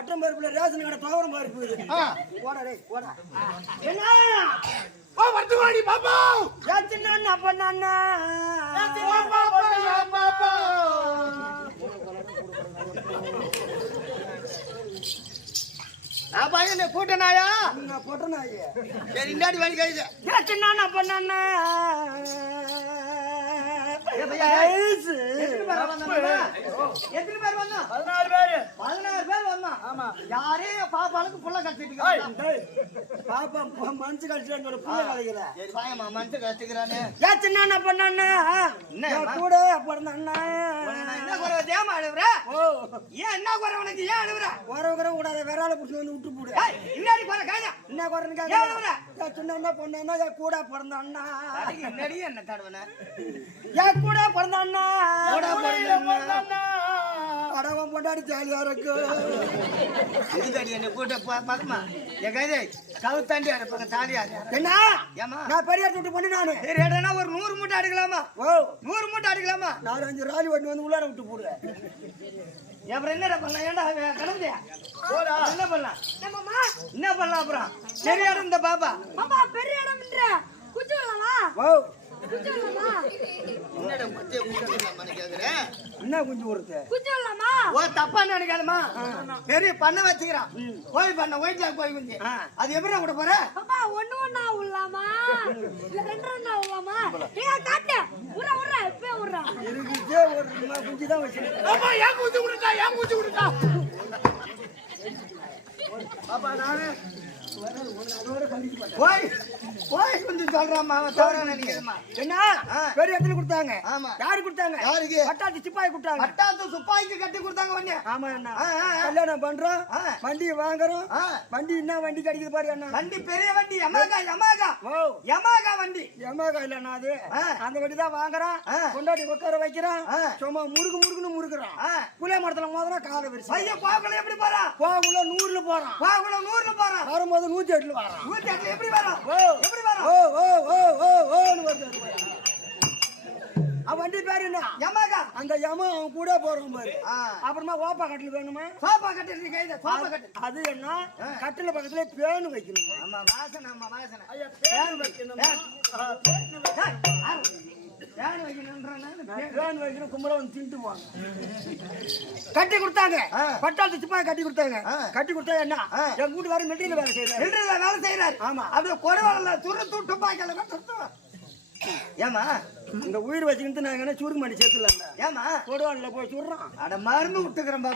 பட்டம் பருப்புல ரேஷன் கடை துவரம் பருப்பு போடா டேய் போடா என்ன ஓ வரதுவாடி பாப்பா யாத்தினா அப்ப நானா பாப்பா அப்பா என்ன கூட்டனாயா நான் போட்டனாயே சரி இந்தாடி வாங்கி கைது யாத்தினா அப்ப நானா எத்தனை பேர் வந்தோம் 14 பேர் வந்தோம் ஆமா யாரையும் பாப்பாளுக்கு புள்ள கட்டிட்டு பாப்பா மனசு கழிச்சு புள்ள கலைக்கல சரி வாயம்மா மனசு கட்டிக்கிறானே ஏன் சின்ன பண்ணா கூட பிறந்தாண்ணா என்ன குறை தேமா அழுவுற ஏன் என்ன குறை உனக்கு ஏன் அழுவுற குறை கூடாத விரால புடிச்சு வந்து விட்டு போடு இன்னாடி குறை கைதா என்ன குறைன்னு சின்ன பொண்ணா கூட பிறந்தாண்ணா என்னடி என்ன தடவன என் கூட பிறந்தாண்ணா அடவன் பொண்டாடி ஜாலியா இருக்கு இதுதடி என்ன கூட்ட பக்கமா என் கைதை கவுத்தாண்டி அனுப்புங்க தாலியா என்ன ஏமா நான் பெரிய விட்டு பண்ணி நானு சரி ஏடனா ஒரு 100 மூட்டை அடிக்கலாமா ஓ 100 மூட்டை அடிக்கலாமா 4-5 ராலி வண்டி வந்து உள்ளார விட்டு போடு அப்புறம் என்னடா பண்ணலாம் ஏன்டா கணந்தியா என்ன பண்ணலாம் என்ன பண்ணலாம் அப்புறம் சரியா இருந்த பாப்பா பாப்பா பெரிய இடம்ன்ற குச்சலமா ஓ குச்சலமா என்னடா முட்டை குச்சலமா கேக்குறேன் என்ன குஞ்சு வருது குச்சலமா ஓ தப்பா நினைக்காதமா பெரிய பண்ண வச்சுக்கிறான் கோயில் பண்ண ஒயிட்ல கோயில் குஞ்சு அது எப்படி விட போற பாப்பா ஒண்ணா உள்ளாமா இல்ல ரெண்டா உள்ளாமா நீங்க காட்டு உற இப்பே உற இருக்குதே ஒரு குஞ்சு தான் வச்சிருக்கேன் அம்மா ஏன் குஞ்சு விடுடா பாப்பா நானே ஓய் கொஞ்சம் சொல்றாமா தவறா நினைக்கிறேம்மா என்ன பெரிய இடத்துல கொடுத்தாங்க ஆமா யாரு கொடுத்தாங்க யாருக்கு பட்டாத்து சிப்பாய் கொடுத்தாங்க பட்டாத்து சிப்பாய்க்கு கட்டி கொடுத்தாங்க வண்டி ஆமா அண்ணா கல்யாணம் பண்றோம் வண்டி வாங்குறோம் வண்டி என்ன வண்டி கிடைக்குது பாரு அண்ணா வண்டி பெரிய வண்டி யமாகா ஓ யமாகா வண்டி யமாகா இல்லண்ணா அது அந்த வண்டி தான் வாங்குறான் கொண்டாடி உட்கார வைக்கிறான் சும்மா முருகுன்னு முருகுறான் புளிய மரத்துல மோதனா காலை விரிச்சு ஐயோ பாக்கல எப்படி போறான் போகுள்ள 100ல போறான் பாக்கல 100ல போறான் வரும்போது 108ல வரான் 108ல எப்படி வரான் எப்படி வரான் ஓன்னு வருது வண்டி பேரு என்ன யமாகா அந்த யமா அவன் கூட போறான் பாரு அப்புறமா ஓப்பா கட்டில் வேணுமா சோபா கட்டில் கையில சோபா கட்டில் அது என்ன கட்டில பக்கத்துல பேனு வைக்கணும் ஆமா வாசனை ஐயா பேனு வைக்கணும் பேன் வைக்கணும்ன்றானே பேன் வைக்கணும் கும்பல வந்து திண்டு போவாங்க கட்டி கொடுத்தாங்க பட்டாளத்து சிப்பாய் கட்டி கொடுத்தாங்க கட்டி கொடுத்தா என்ன என் வீட்டுக்காரர் மிலிட்டரியில வேலை செய்யறாரு ஆமா அது கொடவாள துரு துப்பாக்கில சுத்துவான் ஏமா இந்த உயிர் வச்சுக்கிட்டு நாங்க என்ன சுருக்கு மாட்டி சேர்த்துலாங்க ஏமா கொடுவான்ல போய் சுடுறோம் அட மருந்து விட்டுக்கிறேன்